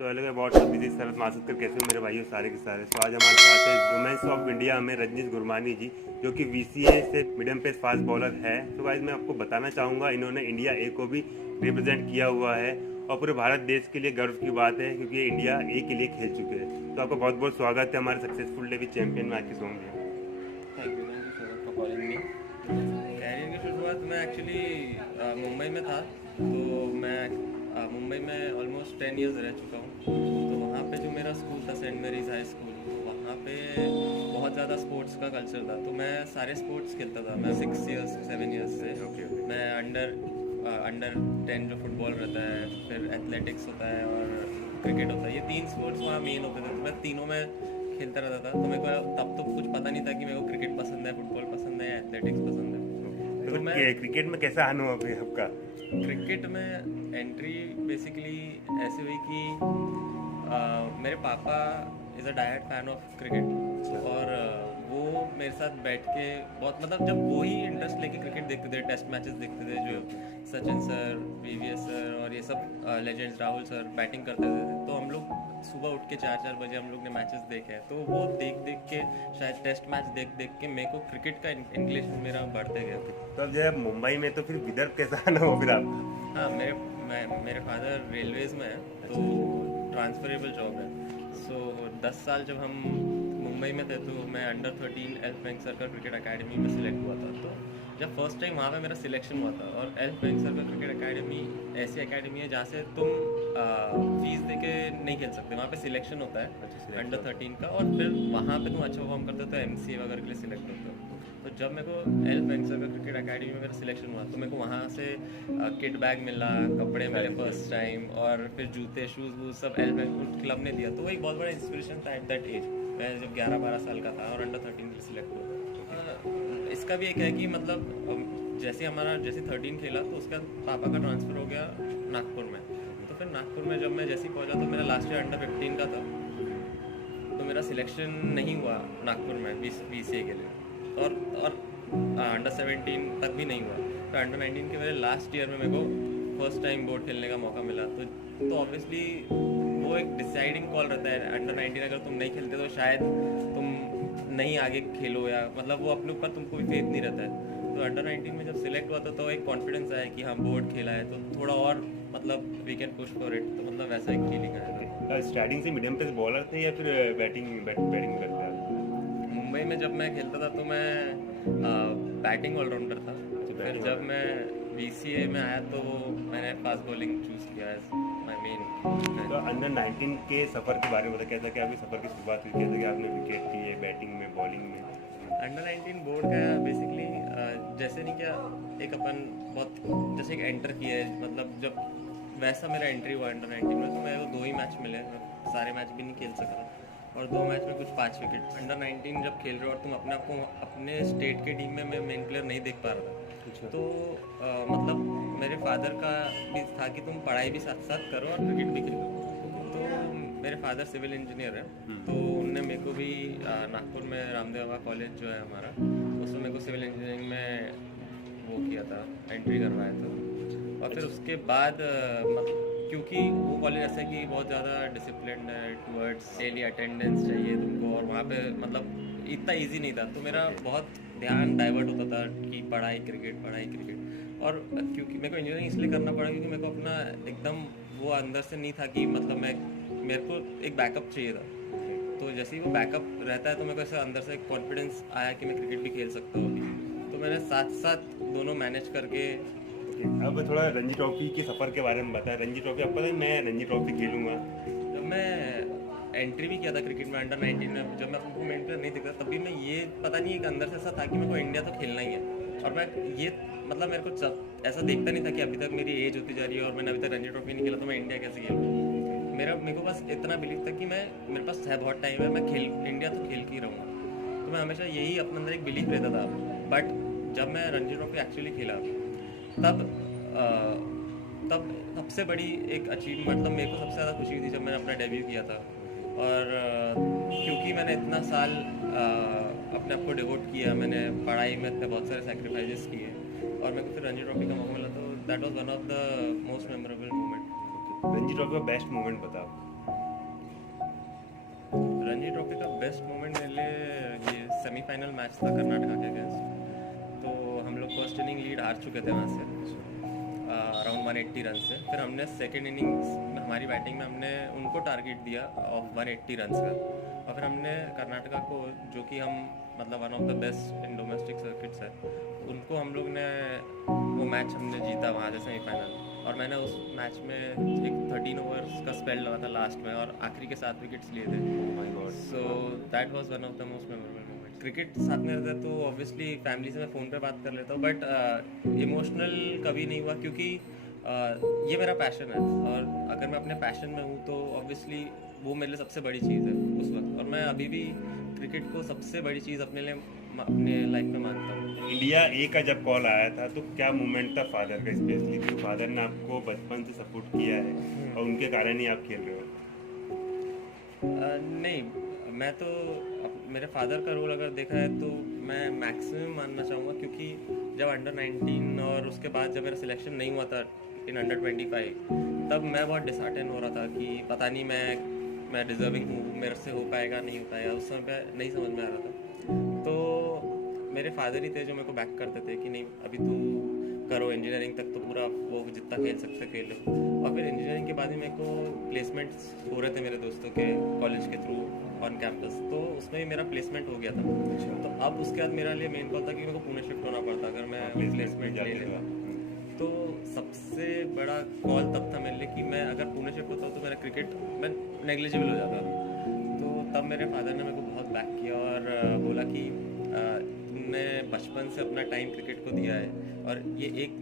So hello बहुत busy सरत मासूद कर कैसे हो मेरे भाइयों सारे के सारे। सो आज हमारे साथ है वुमेन्स ऑफ इंडिया में रजनीश गुरमानी जी, जो कि वीसीए से मीडियम पेस फास्ट बॉलर है। तो गाइस मैं आपको बताना चाहूँगा, इन्होंने इंडिया ए को भी रिप्रेजेंट किया हुआ है और पूरे भारत देश के लिए गर्व की बात है, क्योंकि ये इंडिया ए के लिए खेल चुके हैं। तो आपका बहुत बहुत स्वागत है हमारे सक्सेसफुल डे विद चैंपियन में आज के सॉन्ग में। Thank you so much for calling me. Career की शुरुआत मैं एक्चुअली मुंबई में था, तो मैं मुंबई में ऑलमोस्ट 10 इयर्स रह चुका हूँ। तो वहाँ पे जो मेरा स्कूल था सेंट मेरीज हाई स्कूल, तो वहाँ पे बहुत ज़्यादा स्पोर्ट्स का कल्चर था। तो मैं सारे स्पोर्ट्स खेलता था। मैं 7 इयर्स से मैं अंडर 10 जो फुटबॉल रहता है, फिर एथलेटिक्स होता है और क्रिकेट होता है, ये 3 स्पोर्ट्स वहाँ मेन होते थे। तो मैं तीनों में खेलता रहता था। तो मेरे को तब तो कुछ पता नहीं था कि मेरे को क्रिकेट पसंद है, फुटबॉल पसंद है या एथलेटिक्स पसंद है। तो मैं क्रिकेट में कैसा अनुभव है आपका? क्रिकेट में एंट्री बेसिकली ऐसे हुई कि मेरे पापा is a direct fan of cricket, और वो मेरे साथ बैठ के बहुत मतलब जब वो ही इंटरेस्ट लेके क्रिकेट देखते थे, टेस्ट मैचेस देखते थे, जो सचिन सर, वीवीएस सर और ये सब लेजेंड्स, राहुल सर बैटिंग करते थे। तो हम लोग सुबह उठ के 4-4 बजे हम लोग ने मैचेस देखे हैं। तो वो देख देख के, शायद टेस्ट मैच देख देख के मेरे को क्रिकेट का इंग्लिश मेरा बढ़ते गया। तो अब जब मुंबई में, तो फिर विदर्भ कैसा अनुभव फिर आप? हाँ, मेरे फादर रेलवेज में है, तो ट्रांसफरेबल जॉब है। सो 10 साल जब हम मुंबई में थे, तो मैं अंडर 13 एल्फ बैंक सर का क्रिकेट अकेडमी में सिलेक्ट हुआ था। तो जब फर्स्ट टाइम वहाँ पे मेरा सिलेक्शन हुआ था, और एल्फ बैंक सर का क्रिकेट अकेडमी ऐसी अकेडमी है जहाँ से तुम फीस दे के नहीं खेल सकते। वहाँ पे सिलेक्शन होता है अंडर 13 का, और फिर वहाँ पे तुम अच्छा परफॉर्म करते हो तो एमसीए वगैरह के लिए सिलेक्ट होते हो। तो जब मेरे को एल्फ बैंक सर का क्रिकेट अकेडमी में मेरा सिलेक्शन हुआ, तो मेरे को वहाँ से किट बैग मिला, कपड़े मिले फर्स्ट टाइम, और फिर जूते, शूज़ वूज सब एल्फ बैंक क्लब ने दिया। तो वो एक बहुत बड़ा इंस्पिरेशन था एट दैट एज। मैं जब 11-12 साल का था और अंडर 13 के लिए सिलेक्ट हुआ। इसका भी एक है कि मतलब जैसे 13 खेला, तो उसका पापा का ट्रांसफ़र हो गया नागपुर में। तो फिर नागपुर में जब मैं जैसे ही पहुंचा, तो मेरा लास्ट ईयर अंडर 15 का था, तो मेरा सिलेक्शन नहीं हुआ नागपुर में बीसीए के लिए, और अंडर 17 तक भी नहीं हुआ। तो अंडर 19 के मेरे लास्ट ईयर में मेरे को फर्स्ट टाइम बोर्ड खेलने का मौका मिला। तो ऑब्वियसली वो एक डिसाइडिंग कॉल रहता है। अंडर 19 अगर तुम नहीं खेलते तो शायद तुम नहीं आगे खेलो, या मतलब वो अपने ऊपर तुमको भी फेथ नहीं रहता है। तो अंडर 19 में जब सिलेक्ट हुआ था, तो एक कॉन्फिडेंस आया कि हाँ बोर्ड खेला है तो थोड़ा और मतलब we can push for it. तो मतलब वैसा एक फीलिंग आया था। स्टार्टिंग से मीडियम पेस बॉलर थे या फिर बैटिंग करते थे? मुंबई में जब मैं खेलता था तो मैं बैटिंग ऑलराउंडर था। फिर जब मैं बीसीए में आया, तो मैंने फास्ट बॉलिंग चूज़ किया एज माय मेन। तो अंडर 19 के सफ़र के बारे में बताया, कैसा कि आपकी सफ़र की शुरुआत हुई, कैसे कि आपने विकेट लिए बैटिंग में, बॉलिंग में? अंडर 19 बोर्ड का बेसिकली जैसे नहीं क्या, एक अपन बहुत जैसे एक एंटर किया है, मतलब जब वैसा मेरा एंट्री हुआ अंडर 19 में, तो मेरे को 2 ही मैच मिले। मैं सारे मैच भी नहीं खेल सका, और 2 मैच में कुछ 5 विकेट। अंडर 19 जब खेल रहे हो और तुम अपने आप को अपने स्टेट के टीम में मैं मेन प्लेयर नहीं देख पा रहा था। तो मतलब मेरे फादर का भी था कि तुम पढ़ाई भी साथ साथ करो और क्रिकेट भी खेलो। तो मेरे फादर सिविल इंजीनियर है, तो उनने मेरे को भी नागपुर में रामदेव कॉलेज जो है हमारा, उसमें मेरे को सिविल इंजीनियरिंग में वो किया था, एंट्री करवाया था। और फिर उसके बाद क्योंकि वो कॉलेज ऐसा है कि बहुत ज़्यादा डिसिप्लिन है टूवर्ड्स डेली अटेंडेंस चाहिए तुमको, और वहाँ पे मतलब इतना इजी नहीं था। तो मेरा बहुत ध्यान डाइवर्ट होता था कि पढ़ाई क्रिकेट। और क्योंकि मेरे को इंजीनियरिंग इसलिए करना पड़ा क्योंकि मेरे को अपना एकदम वो अंदर से नहीं था कि मतलब मेरे को एक बैकअप चाहिए था। तो जैसे ही वो बैकअप रहता है, तो मेरे को ऐसा अंदर से एक कॉन्फिडेंस आया कि मैं क्रिकेट भी खेल सकता हूँ। तो मैंने साथ साथ दोनों मैनेज करके। अब थोड़ा रणजी ट्रॉफी के सफ़र के बारे में बताएं। रणजी ट्रॉफी आपको पता है, मैं रणजी ट्रॉफी खेलूँगा। जब मैं एंट्री भी किया था क्रिकेट में अंडर 19 में, जब मैं अपने मेन प्लेयर नहीं दिखता, तभी मैं ये पता नहीं, एक अंदर से ऐसा था कि मेरे को इंडिया तो खेलना ही है। और मैं ये मतलब मेरे को जब ऐसा देखता नहीं था कि अभी तक मेरी एज होती जा रही है और मैंने अभी तक रणजी ट्रॉफी नहीं खेला, तो मैं इंडिया कैसे खेलूँ। मेरे को बस इतना बिलीव था कि मेरे पास है बहुत टाइम है, मैं इंडिया तो खेल के ही रहूँगा। तो मैं हमेशा यही अपने अंदर एक बिलीव रहता था। बट जब मैं रणजी ट्रॉफी एक्चुअली खेला, तब सबसे बड़ी एक अचीवमेंट, मतलब मेरे को सबसे ज़्यादा खुशी हुई थी जब मैंने अपना डेब्यू किया था। और क्योंकि मैंने इतना साल अपने आप को डिवोट किया, मैंने पढ़ाई में इतने बहुत सारे सेक्रीफाइसेस किए, और मेरे को फिर रणजी ट्रॉफी का मौका मिला, तो that was one of the most memorable moment. Ranji trophy का बेस्ट मोमेंट बताओ। रणजी ट्रॉफी का बेस्ट मोमेंट मेरे लिए ये सेमीफाइनल मैच था कर्नाटका के अगेंस्ट। तो हम लोग फर्स्ट इनिंग लीड हार चुके थे वहाँ से अराउंड 180 रन से। फिर हमने सेकेंड इनिंग्स में हमारी बैटिंग में हमने उनको टारगेट दिया ऑफ 180 रन का, और फिर हमने कर्नाटका को, जो कि हम मतलब one of the best in domestic circuits है, उनको हम लोग ने वो मैच हमने जीता वहाँ से सेमीफाइनल। और मैंने उस मैच में एक 13 ओवर्स का स्पेल लगा था लास्ट में, और आखिरी के 7 विकेट्स लिए थे। So that was one of the most memorable moment. Cricket साथ में रहता है तो ऑब्वियसली फैमिली से मैं फ़ोन पे बात कर लेता हूँ, बट इमोशनल कभी नहीं हुआ, क्योंकि ये मेरा पैशन है, और अगर मैं अपने पैशन में हूँ तो ऑब्वियसली वो मेरे लिए सबसे बड़ी चीज़ है उस वक्त। और मैं अभी भी क्रिकेट को सबसे बड़ी चीज़ अपने लिए अपने लाइफ में मानता हूँ। इंडिया ए का जब कॉल आया था तो क्या मूवमेंट था फादर का स्पेशली, क्योंकि फादर ने आपको बचपन से सपोर्ट किया है और उनके कारण ही आप खेल रहे हो? नहीं, मैं तो मेरे फादर का रोल अगर देखा है तो मैं मैक्सिमम मानना चाहूँगा, क्योंकि जब अंडर 19 और उसके बाद जब मेरा सिलेक्शन नहीं हुआ था इन अंडर 25, तब मैं बहुत डिसहार्टन हो रहा था कि पता नहीं मैं डिज़र्विंग हूँ, मेरे से हो पाएगा नहीं हो पाएगा। उस समय पे नहीं समझ में आ रहा था। तो मेरे फादर ही थे जो मेरे को बैक करते थे कि नहीं अभी तू करो, इंजीनियरिंग तक तो पूरा वो जितना खेल सकते खेल लो। और फिर इंजीनियरिंग के बाद ही मेरे को प्लेसमेंट्स हो रहे थे मेरे दोस्तों के कॉलेज के थ्रू ऑन कैंपस, तो उसमें भी मेरा प्लेसमेंट हो गया था। तो अब उसके बाद मेरा लिए मेन कॉल था कि मेरे को पुणे शिफ्ट होना पड़ता अगर मैं प्लेसमेंट ले लेगा। तो सबसे बड़ा कॉल तब था मेरे लिए कि मैं अगर पुणे शिफ्ट होता तो मेरा क्रिकेट मैं नेग्लिजिबल हो जाता। तो तब मेरे फादर ने मेरे को बहुत बैक किया और बोला कि तुमने बचपन से अपना टाइम क्रिकेट को दिया है, और ये एक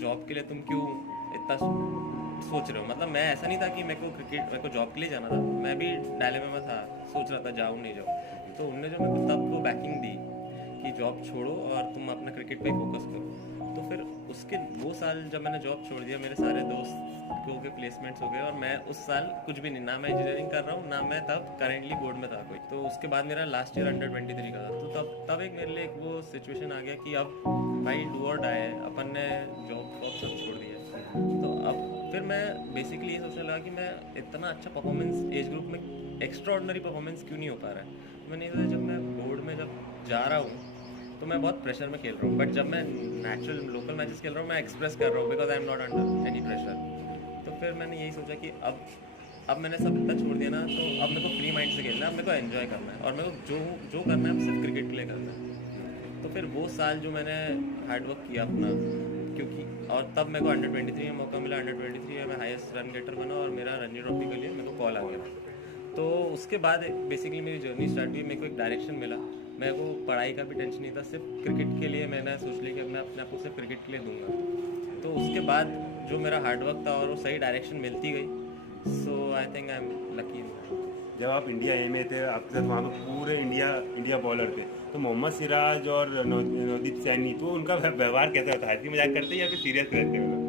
जॉब के लिए तुम क्यों इतना सोच रहे हो। मतलब मैं ऐसा नहीं था कि मेरे को जॉब के लिए जाना था, मैं भी डायलेमा में था, सोच रहा था जाऊँ नहीं जाऊँ। तो उनने जो मेरे को तब वो बैकिंग दी कि जॉब छोड़ो और तुम अपना क्रिकेट पे ही फोकस करो। तो फिर उसके वो साल जब मैंने जॉब छोड़ दिया, मेरे सारे दोस्त हो गए, प्लेसमेंट्स हो गए, और मैं उस साल कुछ भी नहीं, ना मैं इंजीनियरिंग कर रहा हूँ, ना मैं तब करेंटली बोर्ड में था कोई। तो उसके बाद मेरा लास्ट ईयर अंडर 23 का था। तो तब एक मेरे लिए एक वो सिचुएशन आ गया कि अब भाई डू और डाई है, अपन ने जॉब सब छोड़ दिया। तो अब फिर मैं बेसिकली ये सोचने लगा कि मैं इतना अच्छा परफॉर्मेंस एज ग्रुप में एक्स्ट्रा ऑर्डिनरी परफॉर्मेंस क्यों नहीं हो पा रहा है। तो मैंने सोचा जब मैं बोर्ड में जब जा रहा हूँ तो मैं बहुत प्रेशर में खेल रहा हूँ, बट जब मैं नेचुरल लोकल मैचेस खेल रहा हूँ मैं एक्सप्रेस कर रहा हूँ because I am not under any pressure. तो फिर मैंने यही सोचा कि अब मैंने सब इतना छोड़ दिया ना, तो अब मेरे को फ्री माइंड से खेलना है, अब मेरे को एंजॉय करना है, और मेरे को जो करना है सिर्फ क्रिकेट के लिए करना है। तो फिर वो साल जो मैंने हार्डवर्क किया अपना, क्योंकि और तब मेरे को अंडर 23 में मौका मिला, अंडर 23 में मैं हाईएस्ट रन गेटर बना और मेरा रणजी ट्रॉफी के लिए मेरे को कॉल आ गया। तो उसके बाद बेसिकली मेरी जर्नी स्टार्ट हुई, मेरे को एक डायरेक्शन मिला। मेरे को पढ़ाई का भी टेंशन नहीं था, सिर्फ क्रिकेट के लिए मैंने सोच लिया कि मैं अपने आप को सिर्फ क्रिकेट के लिए दूंगा। तो उसके बाद जो मेरा हार्डवर्क था और वो सही डायरेक्शन मिलती गई, so I think I am lucky. जब आप इंडिया ए में थे, आपके साथ वहाँ पर पूरे इंडिया बॉलर थे, तो मोहम्मद सिराज और नवदीप सैनी, तो उनका व्यवहार कैसा होता है? हंसी मजाक करते हैं या फिर सीरियस रहते हैं?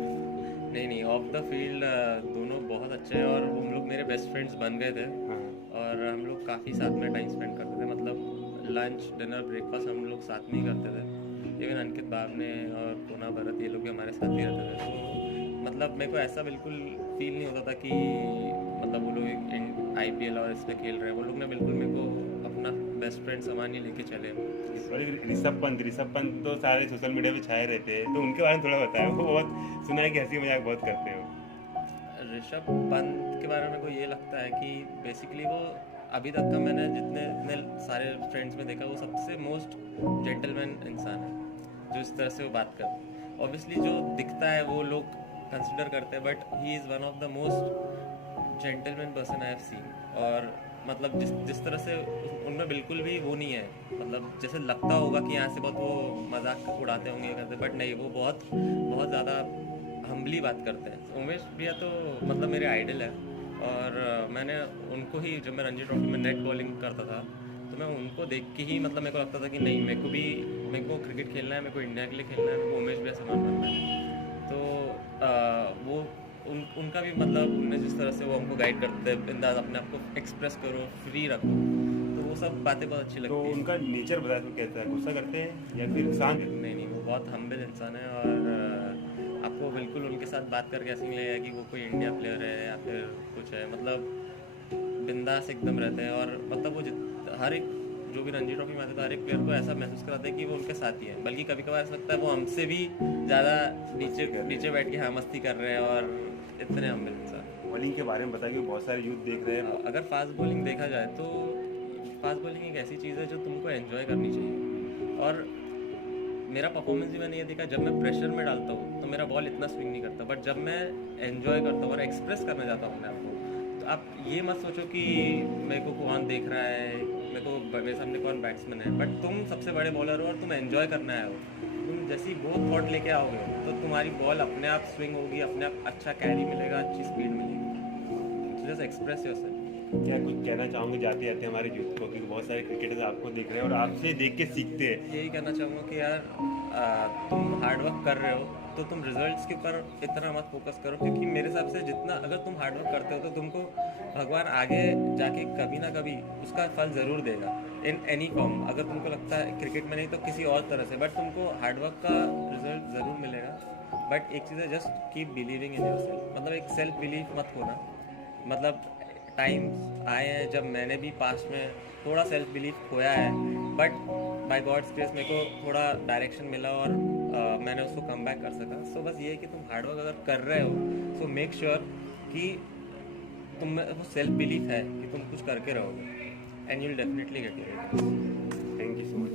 नहीं, ऑफ द फील्ड दोनों बहुत अच्छे हैं, और हम लोग मेरे बेस्ट फ्रेंड्स बन गए थे। और हम लोग काफ़ी साथ में टाइम स्पेंड करते थे, मतलब लंच डिनर ब्रेकफास्ट हम लोग साथ में ही करते थे। इवन अंकित बाबने और कोना भरत ये लोग भी हमारे साथ ही रहते थे। तो मतलब मेरे को ऐसा बिल्कुल फील नहीं होता था कि मतलब वो लोग IPL और इसमें खेल रहे हैं। वो लोग ने बिल्कुल मेरे को अपना बेस्ट फ्रेंड सामान ही लेके चले। और ऋषभ पंत तो सारे सोशल मीडिया पे छाए रहते हैं, तो उनके बारे में थोड़ा बताएं। वो बहुत सुना है कि हंसी मजाक बहुत करते हो। ऋषभ पंत के बारे में मेरे को ये लगता है कि बेसिकली वो अभी तक का मैंने जितने सारे फ्रेंड्स में देखा, वो सबसे मोस्ट जेंटलमैन इंसान है जो इस तरह से वो बात करता है। ऑब्वियसली जो दिखता है वो लोग कंसिडर करते हैं, but he is one of the most gentleman person I have seen. और मतलब जिस तरह से उनमें बिल्कुल भी वो नहीं है, मतलब जैसे लगता होगा कि यहाँ से बहुत वो मजाक उड़ाते होंगे करते, बट नहीं, वो बहुत बहुत ज़्यादा हम्बली बात करते हैं। उमेश भैया तो मतलब मेरे आइडल है, और मैंने उनको ही जब मैं रणजी ट्रॉफी में नेट बॉलिंग करता था तो मैं उनको देख के ही मतलब मेरे को लगता था कि नहीं, मेरे को क्रिकेट खेलना है, मेरे को इंडिया के लिए खेलना है, मेरे को उमेश भैया समान बनना है। तो वो उनका भी मतलब उनने जिस तरह से वो हमको गाइड करते हैं, अंदाज अपने आप को एक्सप्रेस करो, फ्री रखो, तो वो सब बातें बहुत अच्छी लगती तो हैं। उनका नेचर बताया तो कैसा है? गुस्सा करते हैं या फिर शांत? नहीं, वो बहुत हम्बल इंसान है, और आपको बिल्कुल उनके साथ बात करके ऐसा नहीं लगेगा कि वो कोई इंडिया प्लेयर है या फिर कुछ है। मतलब बिंदास एकदम रहते हैं, और मतलब वो हर एक जो भी रणजी ट्रॉफी में आते हैं तो हर एक प्लेयर को ऐसा महसूस कराते हैं कि वो उनके साथ ही है, बल्कि कभी कभार ऐसा लगता है वो हमसे भी ज़्यादा नीचे नीचे बैठ के हाँ मस्ती कर रहे हैं, और इतने हम मिलते। बॉलिंग के बारे में बताइए कि बहुत सारे यूथ देख रहे हैं। अगर फास्ट बॉलिंग देखा जाए तो फास्ट बॉलिंग एक ऐसी चीज़ है जो तुमको एंजॉय करनी चाहिए, और मेरा परफॉर्मेंस भी मैंने ये देखा, जब मैं प्रेशर में डालता हूँ तो मेरा बॉल इतना स्विंग नहीं करता, बट जब मैं एंजॉय करता हूँ और एक्सप्रेस करना चाहता हूँ अपने आप को, तो आप ये मत सोचो कि मेरे को कौन देख रहा है, मेरे सामने कौन बैट्समैन है, बट तुम सबसे बड़े बॉलर हो और तुम एंजॉय करना है, तुम जैसी वो थॉट लेके आओगे तो तुम्हारी बॉल अपने आप स्विंग होगी, अपने आप अच्छा कैरी मिलेगा, अच्छी स्पीड मिलेगी। Just express yourself. क्या कुछ कहना चाहूँगे जाते जाते हमारे यूथ को, क्योंकि बहुत सारे क्रिकेटर्स आपको देख रहे हैं और आपसे देख के सीखते हैं। यही कहना चाहूँगा कि यार तुम हार्डवर्क कर रहे हो तो तुम रिजल्ट्स के ऊपर इतना मत फोकस करो, क्योंकि मेरे हिसाब से जितना अगर तुम हार्डवर्क करते हो तो तुमको भगवान आगे जाके कभी ना कभी उसका फल ज़रूर देगा, इन एनी फॉर्म। अगर तुमको लगता है क्रिकेट में नहीं तो किसी और तरह से, बट तुमको हार्डवर्क का रिजल्ट ज़रूर मिलेगा। बट एक चीज़ है, just keep believing in yourself, मतलब एक सेल्फ बिलीफ मत खोना। मतलब टाइम्स आए हैं जब मैंने भी पास्ट में थोड़ा सेल्फ बिलीफ खोया है, बट बाय गॉड्स ग्रेस मेरे को थोड़ा डायरेक्शन मिला और मैंने उसको कम बैक कर सका। सो बस ये है कि तुम हार्डवर्क अगर कर रहे हो सो मेक श्योर कि तुम में वो सेल्फ बिलीफ है कि तुम कुछ करके रहोगे, and you will definitely get it. Thank you so much.